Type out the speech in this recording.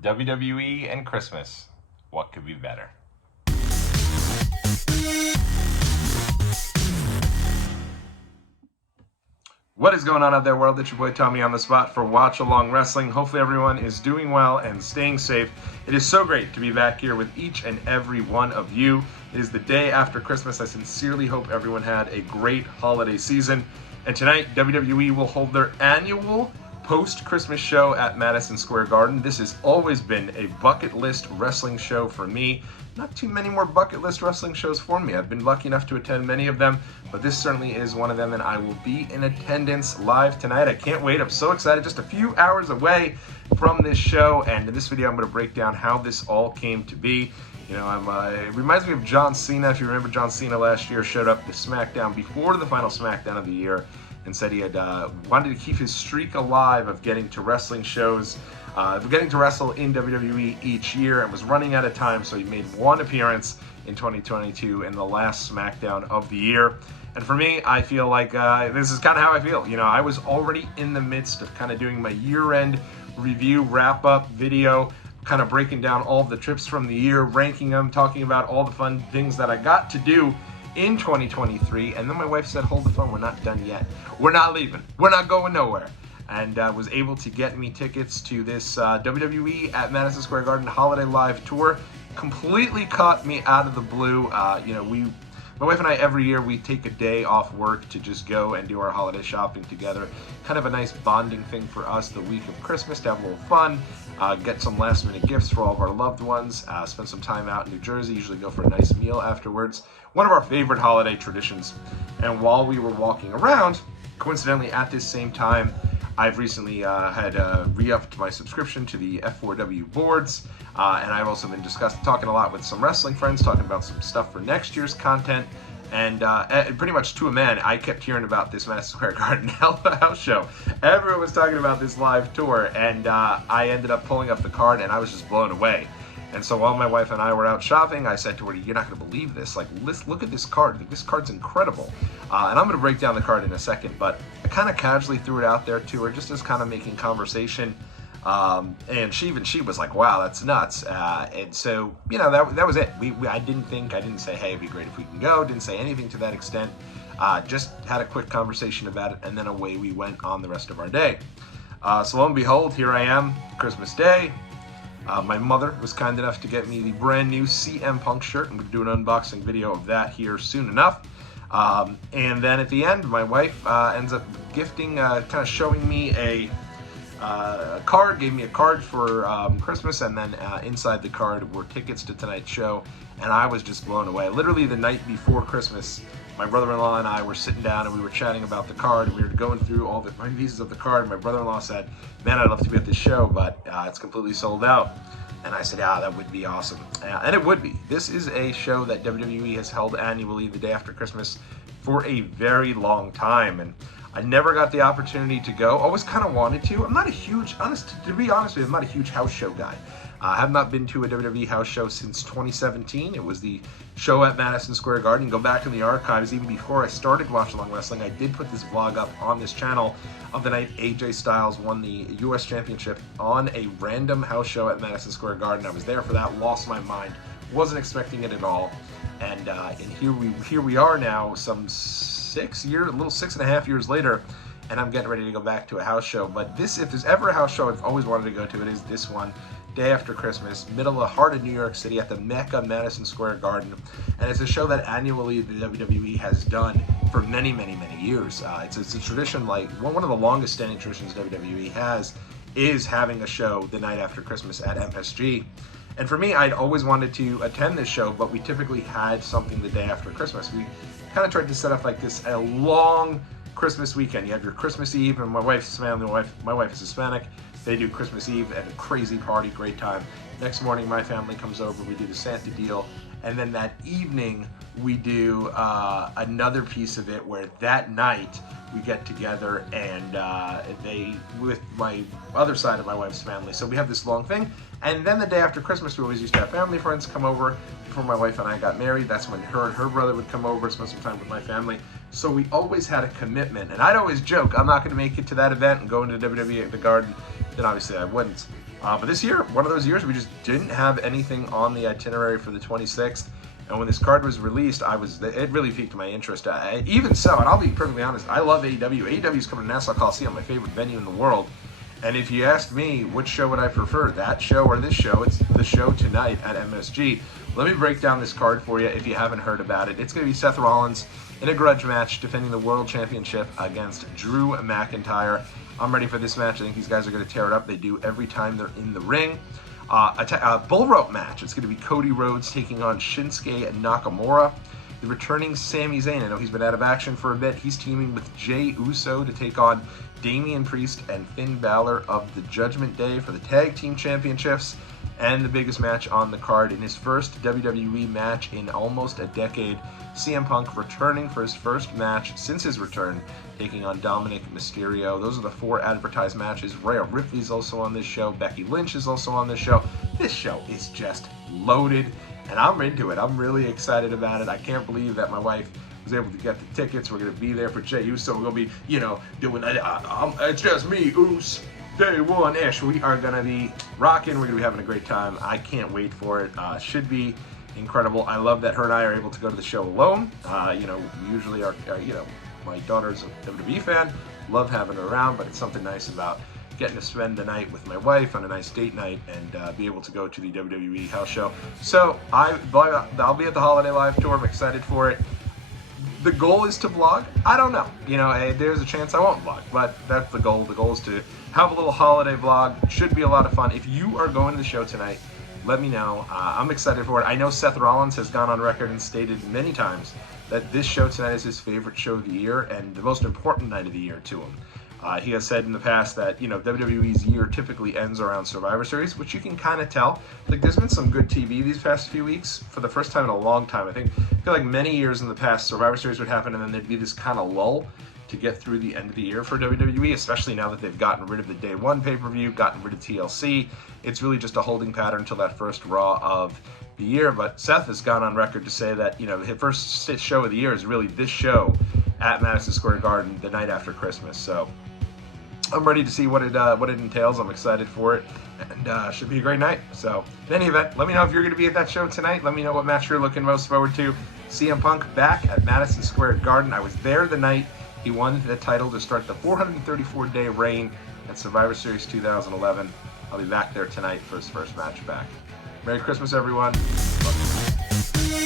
WWE and Christmas. What could be better? What is going on out there, world? It's your boy Tommy on the spot for Watch Along Wrestling. Hopefully everyone is doing well and staying safe. It is so great to be back here with each and every one of you. It is the day after Christmas. I sincerely hope everyone had a great holiday season. And tonight, WWE will hold their annual post-Christmas show at Madison Square Garden. This has always been a bucket list wrestling show for me. Not too many more bucket list wrestling shows for me. I've been lucky enough to attend many of them, but this certainly is one of them, and I will be in attendance live tonight. I can't wait. I'm so excited. Just a few hours away from this show, and in this video, I'm going to break down how this all came to be. You know, it reminds me of John Cena. If you remember, John Cena last year showed up to SmackDown before the final SmackDown of the year and said he had wanted to keep his streak alive of getting to wrestling shows, getting to wrestle in WWE each year, and was running out of time, so he made one appearance in 2022 in the last SmackDown of the year. And for me, I feel like this is kind of how I feel. You know, I was already in the midst of kind of doing my year-end review wrap-up video, kind of breaking down all the trips from the year, ranking them, talking about all the fun things that I got to do in 2023, and then my wife said, hold the phone, we're not done yet. We're not leaving. We're not going nowhere. And was able to get me tickets to this WWE at Madison Square Garden Holiday Live Tour. Completely caught me out of the blue. You know, my wife and I, every year, we take a day off work to just go and do our holiday shopping together. Kind of a nice bonding thing for us the week of Christmas, to have a little fun, get some last minute gifts for all of our loved ones, spend some time out in New Jersey, usually go for a nice meal afterwards. One of our favorite holiday traditions. And while we were walking around, coincidentally at this same time, I've recently had re-upped my subscription to the F4W boards, and I've also been talking a lot with some wrestling friends, talking about some stuff for next year's content, and pretty much to a man, I kept hearing about this Madison Square Garden house show. Everyone was talking about this live tour, and I ended up pulling up the card, and I was just blown away. And so while my wife and I were out shopping, I said to her, you're not going to believe this. Like, look at this card. This card's incredible. And I'm going to break down the card in a second, but I kind of casually threw it out there to her just as kind of making conversation. And she was like, wow, that's nuts. And so, you know, that was it. I didn't say, hey, it'd be great if we can go. Didn't say anything to that extent. Just had a quick conversation about it, and then away we went on the rest of our day. So lo and behold, here I am, Christmas Day. My mother was kind enough to get me the brand new CM Punk shirt. I'm going to do an unboxing video of that here soon enough. And then at the end, my wife ends up gifting, kind of showing me a card, gave me a card for Christmas, and then inside the card were tickets to tonight's show, and I was just blown away. Literally the night before Christmas, my brother-in-law and I were sitting down and we were chatting about the card. We were going through all the pieces of the card. My brother-in-law said, man, I'd love to be at this show, but it's completely sold out. And I said, yeah, that would be awesome. And it would be. This is a show that WWE has held annually the day after Christmas for a very long time. And I never got the opportunity to go. Always kind of wanted to. I'm not a huge, to be honest with you, I'm not a huge house show guy. I have not been to a WWE house show since 2017. It was the show at Madison Square Garden. Go back in the archives, even before I started Watch Along Wrestling, I did put this vlog up on this channel of the night AJ Styles won the US Championship on a random house show at Madison Square Garden. I was there for that, lost my mind, wasn't expecting it at all. And here we are now, some 6 years, a little 6.5 years later, and I'm getting ready to go back to a house show. But this, if there's ever a house show I've always wanted to go to, it is this one. Day after Christmas, middle of the heart of New York City at the Mecca Madison Square Garden. And it's a show that annually the WWE has done for many, many, many years. It's a tradition, like one of the longest standing traditions WWE has is having a show the night after Christmas at MSG. And for me, I'd always wanted to attend this show, but we typically had something the day after Christmas. We kind of tried to set up like this, a long Christmas weekend. You have your Christmas Eve, and my wife's family, my wife is Hispanic. They do Christmas Eve at a crazy party, great time. Next morning, my family comes over, we do the Santa deal, and then that evening, we do another piece of it where that night, we get together and with my other side of my wife's family. So we have this long thing. And then the day after Christmas, we always used to have family friends come over. Before my wife and I got married, that's when her and her brother would come over, spend some time with my family. So we always had a commitment. And I'd always joke, I'm not going to make it to that event and go into WWE at the Garden. Then obviously I wouldn't. But this year, one of those years, we just didn't have anything on the itinerary for the 26th. And when this card was released, it really piqued my interest. Even so, and I'll be perfectly honest, I love AEW. AEW is coming to Nassau Coliseum, my favorite venue in the world. And if you asked me, which show would I prefer, that show or this show, it's the show tonight at MSG. Let me break down this card for you if you haven't heard about it. It's going to be Seth Rollins in a grudge match defending the World Championship against Drew McIntyre. I'm ready for this match. I think these guys are going to tear it up. They do every time they're in the ring. A bull rope match. It's going to be Cody Rhodes taking on Shinsuke Nakamura. The returning Sami Zayn, I know he's been out of action for a bit. He's teaming with Jey Uso to take on Damian Priest and Finn Balor of the Judgment Day for the Tag Team Championships. And the biggest match on the card, in his first WWE match in almost a decade, CM Punk returning for his first match since his return, taking on Dominic Mysterio. Those are the 4 advertised matches. Rhea Ripley's also on this show. Becky Lynch is also on this show. This show is just loaded, and I'm into it. I'm really excited about it. I can't believe that my wife was able to get the tickets. We're going to be there for Jey Uso. We're going to be, doing it's just me, Oos. Day one-ish. We are going to be rocking. We're going to be having a great time. I can't wait for it. Should be incredible. I love that her and I are able to go to the show alone. Usually my daughter's a WWE fan. Love having her around, but it's something nice about getting to spend the night with my wife on a nice date night and be able to go to the WWE house show. So I'll be at the Holiday Live Tour. I'm excited for it. The goal is to vlog. I don't know. There's a chance I won't vlog, but that's the goal. The goal is to have a little holiday vlog. Should be a lot of fun. If you are going to the show tonight, let me know. I'm excited for it. I know Seth Rollins has gone on record and stated many times that this show tonight is his favorite show of the year and the most important night of the year to him. He has said in the past that, WWE's year typically ends around Survivor Series, which you can kind of tell. Like, there's been some good TV these past few weeks for the first time in a long time. I feel like many years in the past, Survivor Series would happen and then there'd be this kind of lull to get through the end of the year for WWE, especially now that they've gotten rid of the Day 1 pay-per-view, gotten rid of TLC. It's really just a holding pattern until that first Raw of the year. But Seth has gone on record to say that, his first show of the year is really this show at Madison Square Garden the night after Christmas. So I'm ready to see what it entails. I'm excited for it, and should be a great night. So in any event, let me know if you're going to be at that show tonight. Let me know what match you're looking most forward to. CM Punk back at Madison Square Garden. I was there the night he won the title to start the 434-day reign at Survivor Series 2011. I'll be back there tonight for his first match back. Merry Christmas, everyone. Love you.